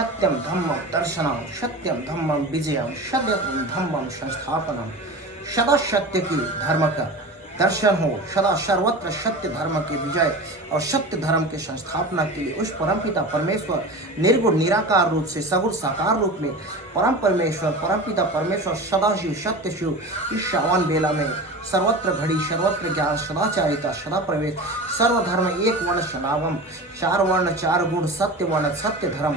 सत्यम धम्मम दर्शनम, सत्यम धम्मम विजयम, सत्यम धम्मम संस्थापनम। सदा सत्य की धर्म का दर्शन हो, सदा सर्वत्र सत्य धर्म के विजय और सत्य धर्म के संस्थापना के लिए उस परमपिता परमेश्वर निर्गुण निराकार रूप से सगुण साकार रूप में परम परमेश्वर परमपिता परमेश्वर सदाशिव सत्य शिव इस श्रावण बेला में सर्वत्र घड़ी सर्वत्र ज्ञान सदाचारिता सदा प्रवेश सर्वधर्म एक वर्ण सनावम, चार वर्ण चार गुण सत्य वर्ण सत्य धर्म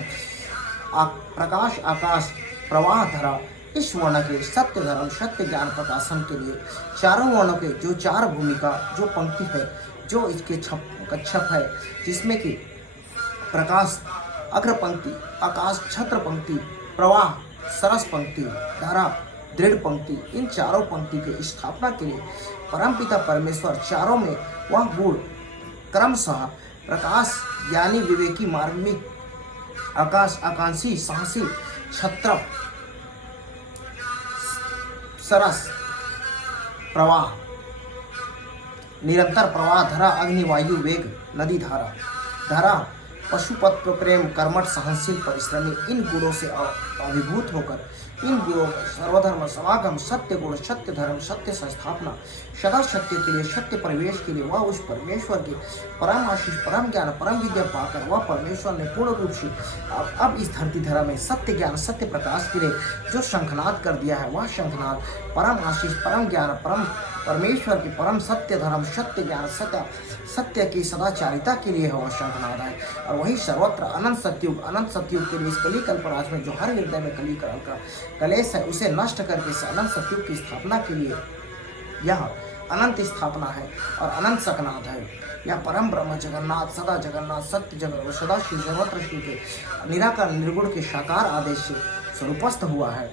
प्रकाश आकाश प्रवाह धरा। इस वर्ण के सत्य धर्म सत्य ज्ञान प्रकाशन के लिए चारों वर्णों के जो चार भूमिका जो पंक्ति है जो इसके कच्छप है, जिसमें कि प्रकाश अग्र पंक्ति, आकाश छत्र पंक्ति, प्रवाह सरस पंक्ति, धारा दृढ़ पंक्ति, इन चारों पंक्ति की स्थापना के लिए परमपिता परमेश्वर चारों में वह गुण क्रमशः प्रकाश ज्ञानी विवेकी मार्मिक, आकाश आकांक्षी साहसी, छत्र सरस प्रवाह निरंतर प्रवाह, धरा अग्नि वायु वेग नदी धारा, धारा पशुपत्व प्रेम कर्मठ सहनशील परिश्रमी, इन गुणों से अभिभूत होकर इन गुणों में सर्वधर्म समागम सत्य गुण सत्य धर्म सत्य संस्थापना सदा सत्य के लिए सत्य प्रवेश के लिए वह उस परमेश्वर के परम आशीष परम ज्ञान परम विद्या पाकर वह परमेश्वर ने पूर्ण रूप से अब इस धरती धरा में सत्य ज्ञान सत्य प्रकाश के लिए जो शंखनाद कर दिया है, वह शंखनाद परम आशीष परम ज्ञान परम परमेश्वर के परम सत्य धर्म सत्य ज्ञान सत्य की सदाचारिता के लिए है वह शंखनाद है। और वही सर्वत्र अनंत सत्युग के लिए इस कली कल्पराज में जो हर हृदय में कलीकरण का कलेश है उसे नष्ट करके इस अनंत सत्युग की स्थापना के लिए यह अनंत स्थापना है और अनंत सकनाथ है। यह परम ब्रह्म जगन्नाथ सदा जगन्नाथ सत्य जगत सदा शिव सर्वत्र शिव के निराकार निर्गुण के साकार आदेश से स्वरूपस्थ हुआ है।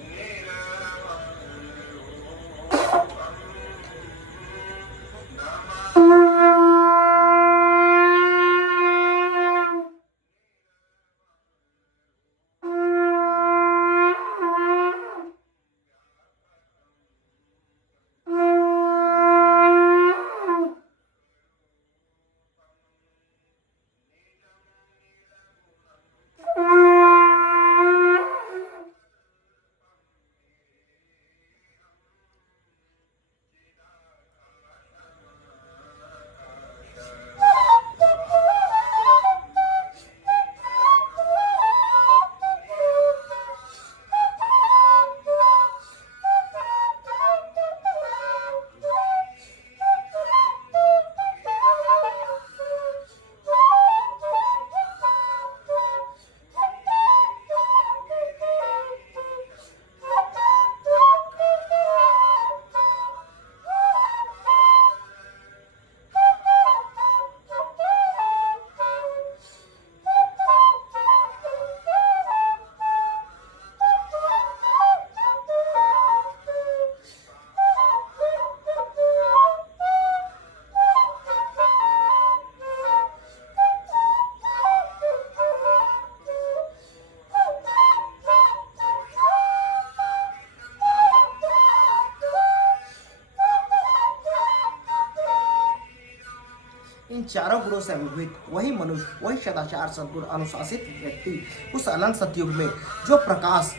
इन चारों गुणों से अभिभूत वही मनुष्य वही सदाचार सद्गुण अनुशासित व्यक्ति उस अनंत सतयुग में जो प्रकाश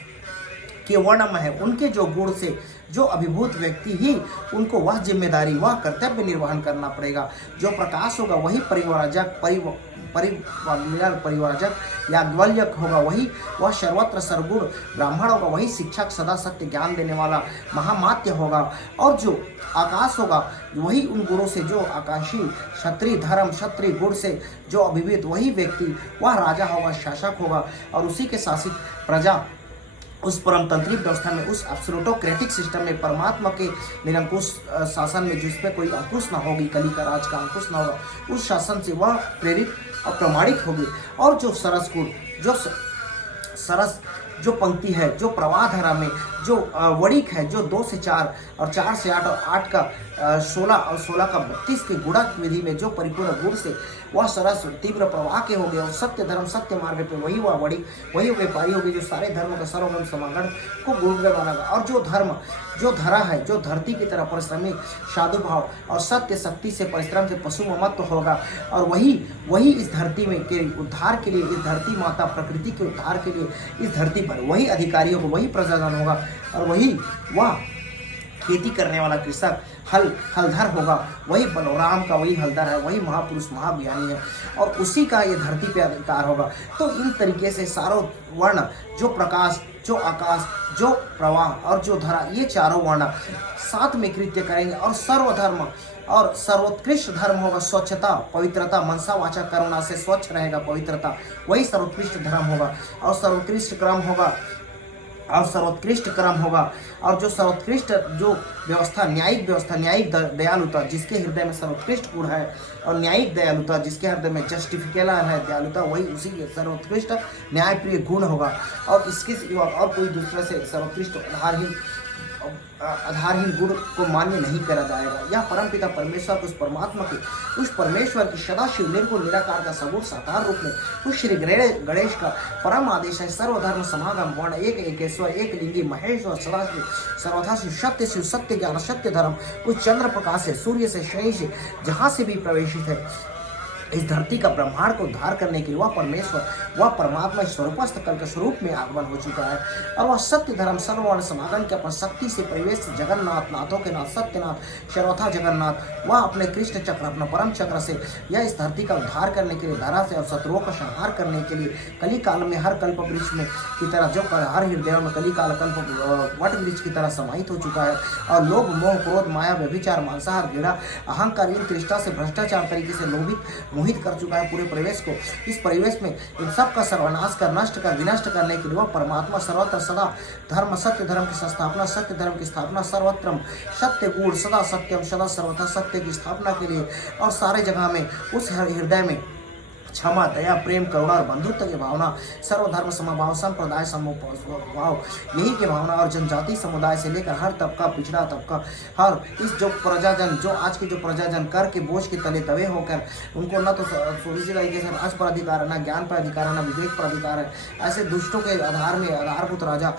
के वर्णमय है उनके जो गुण से जो अभिभूत व्यक्ति ही उनको वह जिम्मेदारी वह कर्तव्य निर्वहन करना पड़ेगा। जो प्रकाश होगा वही परिवारजक याज्ञवल्क्य होगा, वह सर्वत्र सर्वगुण ब्राह्मण होगा, वही शिक्षक सदा सत्य ज्ञान देने वाला महामात्य होगा। और जो आकाश होगा वही उन गुणों से जो आकाशी क्षत्रिय धर्म क्षत्रिय गुण से जो अभिभूत वही व्यक्ति वह राजा होगा शासक होगा। और उसी के शासित प्रजा उस परमतंत्रिक व्यवस्था में उस एब्सोल्यूटोक्रेटिक सिस्टम में परमात्मा के निरंकुश शासन में जिस पे कोई अंकुश ना होगी, कली का राज का अंकुश ना होगा, उस शासन से वह प्रेरित और प्रमाणित होगी। और जो सरस गुण जो सरस जो पंक्ति है जो प्रवाह धारा में जो वणिक है जो 2 से 4 और 4 से 8 और 8 का 16 और 16 का 32 के गुणक विधि में जो परिपूर्ण गुण से वह सरस तीव्र प्रवाह के हो गए और सत्य धर्म सत्य मार्ग पे वही वह बड़ी वही व्यापारी होगी जो सारे धर्मों का सर्वगम समागम को गुण मानेगा। और जो धर्म जो धरा है, जो धरती की तरह परिश्रमी साधु भाव और सत्य शक्ति से परिश्रम से पशु ममत्व होगा, और वही वही इस धरती में के उद्धार के लिए, इस धरती माता प्रकृति के उद्धार के लिए इस धरती पर वही अधिकारी होगा, वही प्रजाजन होगा, और वही वह खेती करने वाला कृषक हलधर होगा, वही बलराम का वही हलधर है, वही महापुरुष महाज्ञानी है, और उसी का ये धरती पे अधिकार होगा। तो इन तरीके से सारों वर्ण, जो प्रकाश, जो आकाश, जो प्रवाह और जो धरा, ये चारों वर्ण साथ में कृत्य करेंगे। और सर्वधर्म और सर्वोत्कृष्ट धर्म होगा स्वच्छता, पवित्रता, मनसा वाचा करुणा से स्वच्छ रहेगा पवित्रता, वही सर्वोत्कृष्ट धर्म होगा। और सर्वोत्कृष्ट क्रम होगा, और सर्वोत्कृष्ट क्रम होगा, और जो सर्वोत्कृष्ट जो व्यवस्था, न्यायिक व्यवस्था, न्यायिक दयालुता, जिसके हृदय में सर्वोत्कृष्ट गुण है, और न्यायिक दयालुता जिसके हृदय में जस्टिफिकेला है दयालुता, वही उसी के सर्वोत्कृष्ट न्यायप्रिय गुण होगा। और इसके सिवा और कोई दूसरे से सर्वोत्कृष्ट आधारहीन गुण को मान्य नहीं करा जाएगा। यह परमपिता परमेश्वर उस परमात्मा के, उस परमेश्वर की सदाशिव निर्गुण निराकार का सबूत साकार रूप में उस श्री गणेश का परम आदेश है। सर्वधर्म समागम वर्ण एक एकेश्वर एक लिंगी महेश्वर सदाशिव सर्वथा शिव सत्य शिव सत्य ज्ञान सत्य धर्म उस चंद्र प्रकाश से, सूर्य से, शनि से, जहाँ से भी प्रवेशित है इस धरती का ब्रह्मांड को उद्धार करने के लिए वह परमेश्वर, वह परमात्मा स्वरूपस्थ कल के स्वरूप में आगमन हो चुका है। और वह सत्य धर्म सर्ववर्ण समागम के अपन शक्ति से परिवेश जगन्नाथ, नाथों के नाथ, सत्यनाथ, सर्वथा जगन्नाथ, वह अपने कृष्ण चक्र, अपना परम चक्र से यह इस धरती का उद्धार करने के लिए, धरा से और शत्रुओं का संहार करने के लिए कली काल में हर कल्प वृक्ष में की तरह, जो हर हृदय में कली काल कल्प वट वृक्ष की तरह समाहित हो चुका है। और लोभ मोह क्रोध माया व्यभिचार मांसाहार घृणा अहंकार इन तृष्णा से भ्रष्टाचार तरीके से मोहित कर चुका है पूरे परिवेश को। इस परिवेश में इन सब का सर्वनाश कर, नष्ट कर, विनष्ट करने के लिए वह परमात्मा सर्वत्र सदा धर्म सत्य धर्म की संस्थापना, सत्य धर्म की स्थापना, सर्वत्रम सत्य गुण सदा सत्यम सदा सर्वथा सत्य की स्थापना के लिए, और सारे जगह में उस हृदय में क्षमा दया प्रेम करुणा और बंधुत्व की भावना, सर्वधर्म समभाव संप्रदाय समभाव यही की भावना, और जनजाति समुदाय से लेकर हर तबका, पिछड़ा तबका, हर इस जो प्रजाजन, जो आज के जो प्रजाजन कर के बोझ के तले दबे होकर उनको न तो सुनिश्चित तरीके से राज पर अधिकार है, न ज्ञान पर अधिकार है, न विवेक पर अधिकार है, ऐसे दुष्टों के आधार में आधारभूत राजा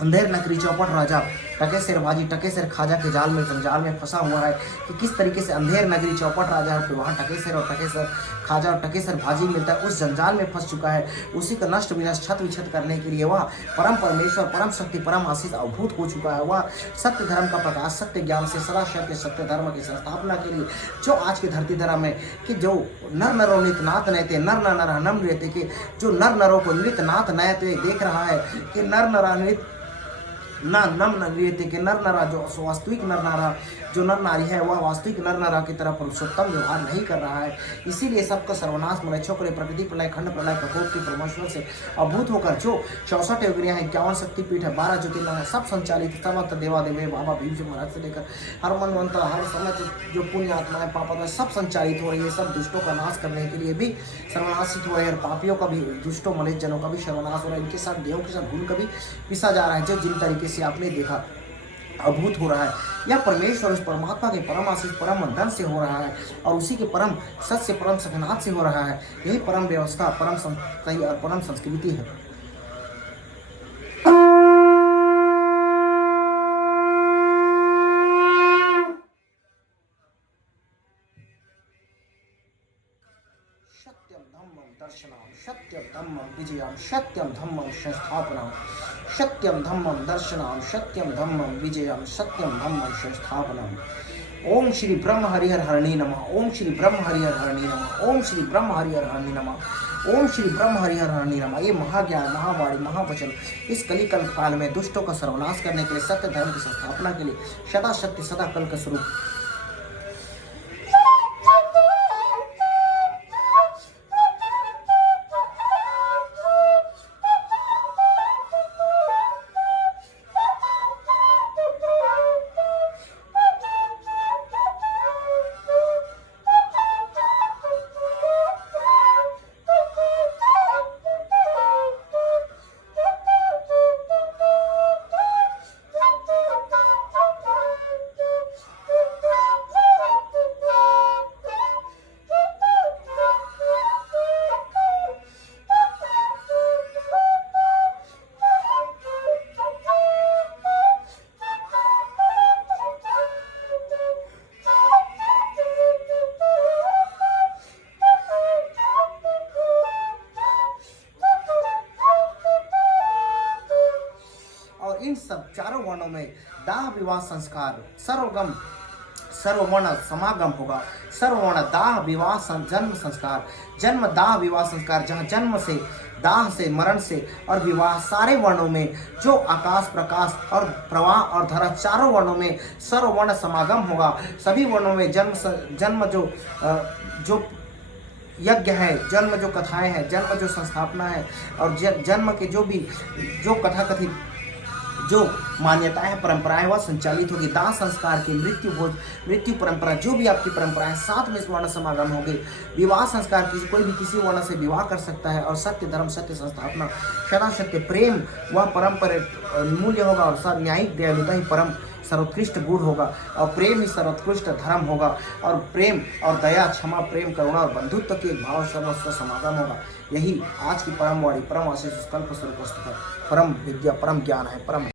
अंधेर नगरी चौपट राजा टकेसर भाजी टकेसर खाजा के जाल में जंजाल में फंसा हुआ है कि किस तरीके से अंधेर नगरी चौपट राजा है, वहाँ टकेसर और टकेसर खाजा और टकेसर भाजी मिलता है, उस जंजाल में फंस चुका है। उसी का नष्ट विनष्ट छत विछत करने के लिए वह परम परमेश्वर, परम शक्ति, परम आशीष अवभूत हो चुका है। वह सत्य धर्म का प्रकाश, सत्य ज्ञान से सदा सत्य सत्य धर्म की संस्थापना के लिए जो आज की धरती धरा में कि जो नर नरो नित नाथ नयते नर न नर नम रहते कि जो नर नरों को नृत नाथ नयते देख रहा है कि नर नरा नृत ना नम नृत्य के नर नारा, जो वास्तविक नर नारा जो नर नारी है वह वास्तविक नर नारा की तरह पुरुषोत्तम व्यवहार नहीं कर रहा है। इसीलिए सबका सर्वनाश मलेच्छों के लिए प्रकृति प्रलय खंड प्रलय प्रकोप की परमेश्वर से अभूत होकर जो 64 योगियाँ हैं, 51 शक्तिपीठ है, 12 ज्योतिर्लिंग है, सब संचालित सर्वत्र देवा देवी बाबा भीम जी महाराज से लेकर हर मनवंत हर समय जो पुण्य आत्माएं पापा सब संचालित हो रही है। सब दुष्टों का नाश करने के लिए भी सर्वनाशित हो रहे हैं, पापियों का भी, दुष्टों मलित जनों का भी सर्वनाश हो रहा है। इनके साथ देवों के साथ भूल का भी पिसा जा रहा है, जो जिन तरीके से आपने देखा अभूत हो रहा है। यह परमेश्वर उस परमात्मा के परम आशीष परम धन से हो रहा है, और उसी के परम सत्य परम सखनाथ से हो रहा है। यही परम व्यवस्था, परम संस्कृति और परम संस्कृति है। सत्यम धम्मम दर्शनम सत्यम धम्मम विजयम सत्यम धम्मम संस्थापनम सत्यम धम्मम दर्शनम सत्यम धम्मम विजयम सत्यम धम्मम संस्थापनम। ओम श्री ब्रह्म हरिहर हरणी नमः। ओम श्री ब्रह्म हरिहर हरणी नमः। ओम श्री ब्रह्म हरिहर हरणी नमः। ओम श्री ब्रह्म हरिहर हरणी नमः। ये महाज्ञान, महावाणी, महावचन इस कलिकल काल में दुष्टों का सर्वनाश करने के लिए, सत्य धर्म की संस्थापना के लिए, सदा सत्य सदा कल का स्वरूप सब चारों वर्णों में दाह विवाह संस्कार सर्वगम सर्ववर्ण समागम होगा। सर्ववर्ण दाह विवाह जन्म संस्कार, जन्म दाह विवाह संस्कार, जहाँ जन्म से दाह से मरण से और विवाह सारे वर्णों में जो आकाश प्रकाश और प्रवाह और धरा चारों वर्णों में सर्ववर्ण समागम होगा। सभी वर्णों में जन्म जो यज्ञ है, जन्म जो कथाएं हैं, जन्म जो संस्थापना है और जन्म के जो कथा कथित जो मान्यताएं परंपराएं वह संचालित होगी। दाह संस्कार की मृत्यु परंपरा जो भी आपकी परंपराएं साथ में इस वर्ण समागम होगी। विवाह संस्कार की कोई भी किसी वर्ण से विवाह कर सकता है और सत्य धर्म सत्य संस्थापना सदा सत्य प्रेम वह परम मूल्य होगा और न्यायिक दयालुता ही परम सर्वोत्कृष्ट गुण होगा और प्रेम ही सर्वोत्कृष्ट धर्म होगा और प्रेम और दया क्षमा प्रेम करुणा और बंधुत्व के भाव सर्वस्व समागम होगा। यही आज की परम वाणी परम आशीष कल्प स्वरूप परम विद्या परम ज्ञान है परम